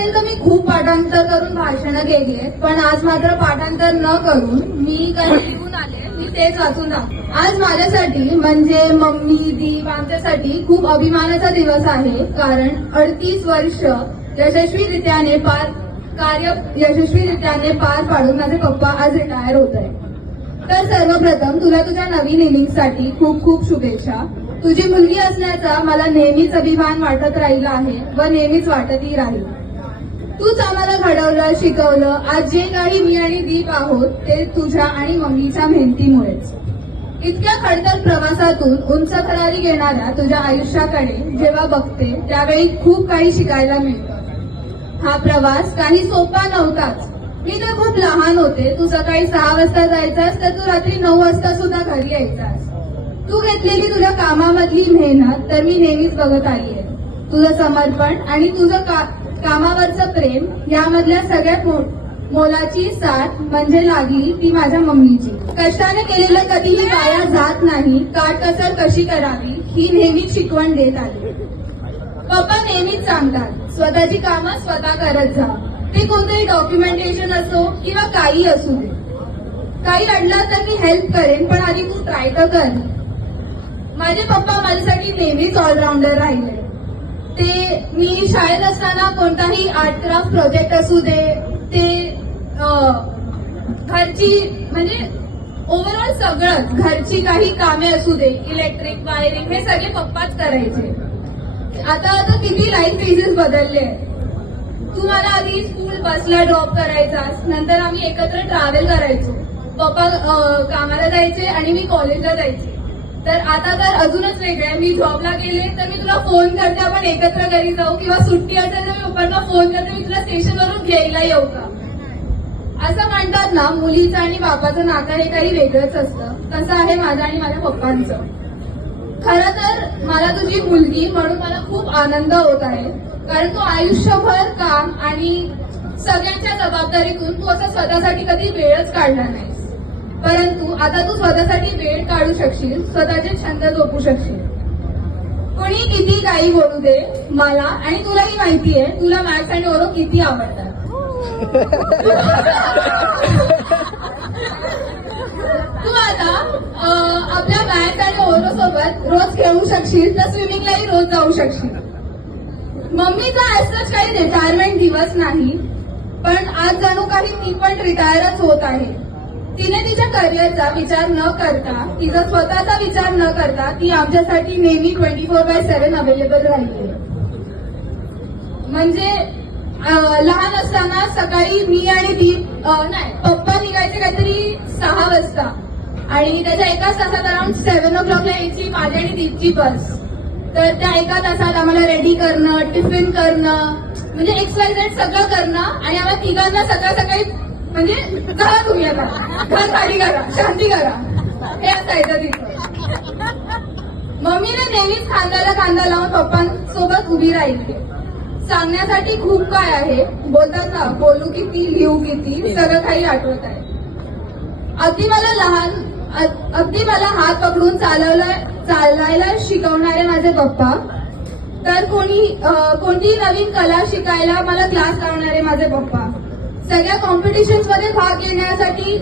आतापर्यंत मी खूप पाठांतर करून भाषणं केली आहेत पण आज मात्र पाठांतर न करून मी काही लिहून आले मी तेच वाचून दाखवते. आज माझ्यासाठी म्हणजे मम्मी दीप आमच्यासाठी खूप अभिमानाचा दिवस आहे कारण अडतीस वर्ष यशस्वीरित्याने पार कार्य यशस्वीरित्याने पार पाडून माझे पप्पा आज रिटायर होत आहे तर सर्वप्रथम तुला तुझ्या नवीन इनिंगसाठी खूप खूप शुभेच्छा. तुझी मुलगी असण्याचा मला नेहमीच अभिमान वाटत राहिला आहे व नेहमीच वाटतही राहील. तूच आम्हाला घडवलं शिकवलं. आज जे काही मी आणि दीप आहोत ते तुझ्या आणि मम्मीच्या मेहनतीमुळेच. इतक्या खडतर प्रवासातून उंच करारी घेणाऱ्या तुझ्या आयुष्याकडे जेव्हा बघते त्यावेळी खूप काही शिकायला मिळतं. हा प्रवास काही सोपा नव्हताच. मी तर खूप लहान होते. तू सकाळी सहा वाजता जायचास तर तू रात्री नऊ वाजता सुद्धा घरी यायचास. तू घेतलेली तुझ्या कामामधली मेहनत तर मी नेहमीच बघत आली आहे तुझं समर्पण आणि तुझं का, कामावरचं प्रेम यामधल्या सगळ्यात मोलाची साथ म्हणजे लागली ती माझ्या मम्मीची. कष्टाने केलेलं कधीही वाया जात नाही काटकसर कशी करावी ही नेहमीच शिकवण देत आली पप्पा नेहमीच सांगतात स्वतःची कामं स्वतः करत जा. ते कोणतंही डॉक्युमेंटेशन असो किंवा काही असू दे. काही अडलं तर मी हेल्प करेन पण आधी तू ट्राय तर कर. माझे पप्पा माझ्यासाठी नेहमीच ऑलराऊंडर राहिले. ते मी शाळेत असताना कोणताही आर्ट क्राफ्ट प्रोजेक्ट असू दे ते घरची म्हणजे ओव्हरऑल सगळंच घरची काही कामे असू दे इलेक्ट्रिक वायरिंग हे सगळे पप्पाच करायचे. आता आता किती लाईफ फेजेस बदलले. तू मला आधी स्कूल बसला ड्रॉप करायचास नंतर आम्ही एकत्र ट्रॅव्हल करायचो. पप्पा कामाला जायचे आणि मी कॉलेजला जायचे. तर आता तर अजूनच वेगळं आहे. मी जॉबला गेले तर मी तुला फोन करते आपण एकत्र घरी जाऊ किंवा सुट्टी असेल तर मी पप्पांना फोन करते मी तुला स्टेशनवरून घ्यायला येऊ का? असं म्हणतात ना मुलीचं आणि बापाचं नातं हे काही वेगळंच असतं. तसं आहे माझं आणि माझ्या पप्पांचं. खरं तर मला तुझी मुलगी म्हणून मला खूप आनंद होत आहे. कारण तू आयुष्यभर काम आणि सगळ्यांच्या जबाबदारीतून तू असं स्वतःसाठी कधी वेळच काढला नाहीस. परंतु आता तू स्वतःसाठी वेळ काढू शकशील स्वतःचे छंद जोपू शकशील. कोणी किती काही बोलू दे मला आणि तुलाही माहिती आहे तुला मॅथ्स आणि ओरो किती आवडतात. तू आता आपल्या मॅथ्स आणि ओरो सोबत रोज खेळू शकशील तर स्विमिंगलाही रोज जाऊ शकशील. मम्मीचा असंच काही रिटायरमेंट दिवस नाही पण आज जणू काही मी पण रिटायरच होत आहे. तिने तिच्या करिअरचा विचार न करता तिचा स्वतःचा विचार न करता ती आमच्यासाठी नेहमी twenty four by seven available राहिली. म्हणजे लहान असताना सकाळी मी आणि ती नाही पप्पा निघायचे काहीतरी सहा वाजता. आणि त्याच्या एकाच तासात अराउंड सेव्हन ओ क्लॉकला यायची माझी आणि दीपची बस. तर त्या एका तासात आम्हाला रेडी करणं टिफिन करणं म्हणजे एक्सरसाइज झेड सगळं करणं आणि आम्हाला तिघांना सकाळ सकाळी म्हणजे करा तुम्ही आता. घर खाली करा शांती करा. हे असायचं तिथं. मम्मीने नेहमीच खांद्याला कांदा लावून पप्पांसोबत उभी राहिली. सांगण्यासाठी खूप काय आहे? बोलताना बोलू किती लिहू किती सगळं काही आठवत आहे. अगदी मला लहान अगदी मला हात पकडून चालवला चालायला शिकवणारे माझे पप्पा. तर कोणी अ, कोणतीही नवीन कला शिकायला मला क्लास लावणारे माझे पप्पा. सगळ्या कॉम्पिटिशन्समध्ये भाग घेण्यासाठी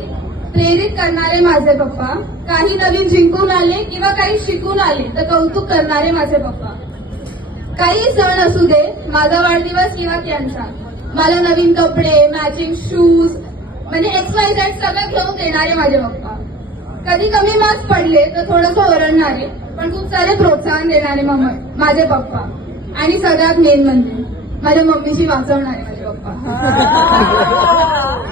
प्रेरित करणारे माझे पप्पा. काही नवीन जिंकून आले किंवा काही शिकून आले तर कौतुक करणारे माझे पप्पा. काही सण असू दे माझा वाढदिवस किंवा त्यांचा. मला नवीन कपडे मॅचिंग शूज म्हणजे एक्स वाय झेड सगळं घेऊन देणारे माझे पप्पा. कधी कमी मार्क्स पडले तर थोडस ओरडणारे पण खूप सारे प्रोत्साहन देणारे मम्मा माझे पप्पा. आणि सगळ्यात मेन म्हणजे माझ्या मम्मीशी वाचवणारे. Ah!